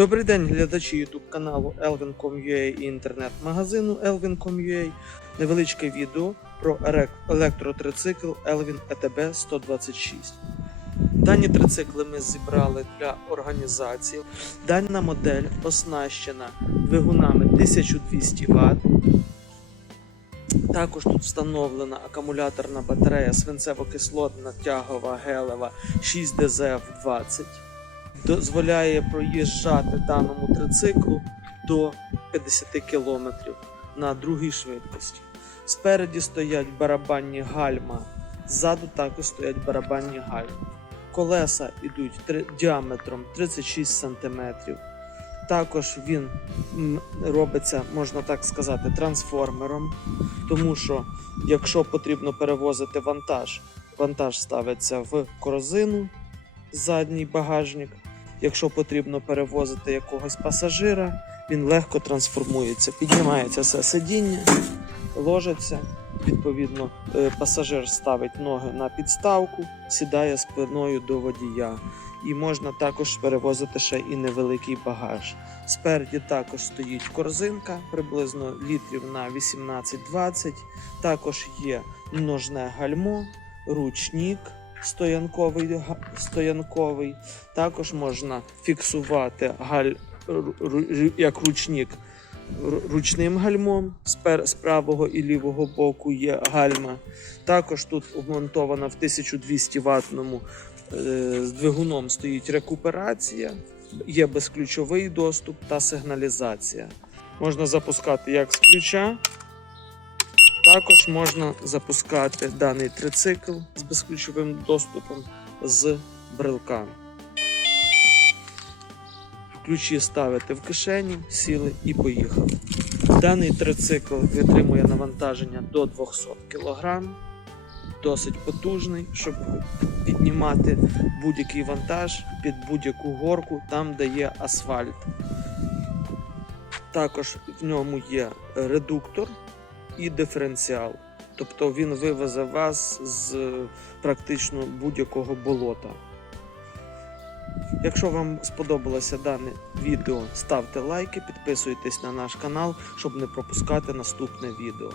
Добрий день, глядачі YouTube каналу Elvin.com.ua і інтернет-магазину Elvin.com.ua. Невеличке відео про електротрицикл Elvin ETB 126. Дані трицикли ми зібрали для організації. Дана модель оснащена двигунами 1200 Вт. Також тут встановлена акумуляторна батарея свинцево-кислотна тягова гелева 6DZF20 дозволяє проїжджати даному трициклу до 50 км на другій швидкості. Спереді стоять барабанні гальма, ззаду також стоять барабанні гальма. Колеса йдуть діаметром 36 см. Також він робиться, можна так сказати, трансформером, тому що якщо потрібно перевозити вантаж, вантаж ставиться в корзину, задній багажник. Якщо потрібно перевозити якогось пасажира, він легко трансформується. Піднімається все сидіння, ложиться. Відповідно, е, пасажир ставить ноги на підставку, сідає спиною до водія. І можна також перевозити ще і невеликий багаж. Спереді також стоїть корзинка, приблизно літрів на 18-20. Також є ножне гальмо, ручник стоянковий, стоянковий. Також можна фіксувати галь, як ручник ручним гальмом з, правого і лівого боку є гальма. Також тут вмонтована в 1200 ватному е, з двигуном стоїть рекуперація, є безключовий доступ та сигналізація. Можна запускати як з ключа, також можна запускати даний трицикл з безключовим доступом з брелка. Ключі ставити в кишені, сіли і поїхали. Даний трицикл витримує навантаження до 200 кг, досить потужний, щоб піднімати будь-який вантаж під будь-яку горку, там де є асфальт. Також в ньому є редуктор і диференціал. Тобто він вивезе вас з е, практично будь-якого болота. Якщо вам сподобалося дане відео, ставте лайки, підписуйтесь на наш канал, щоб не пропускати наступне відео.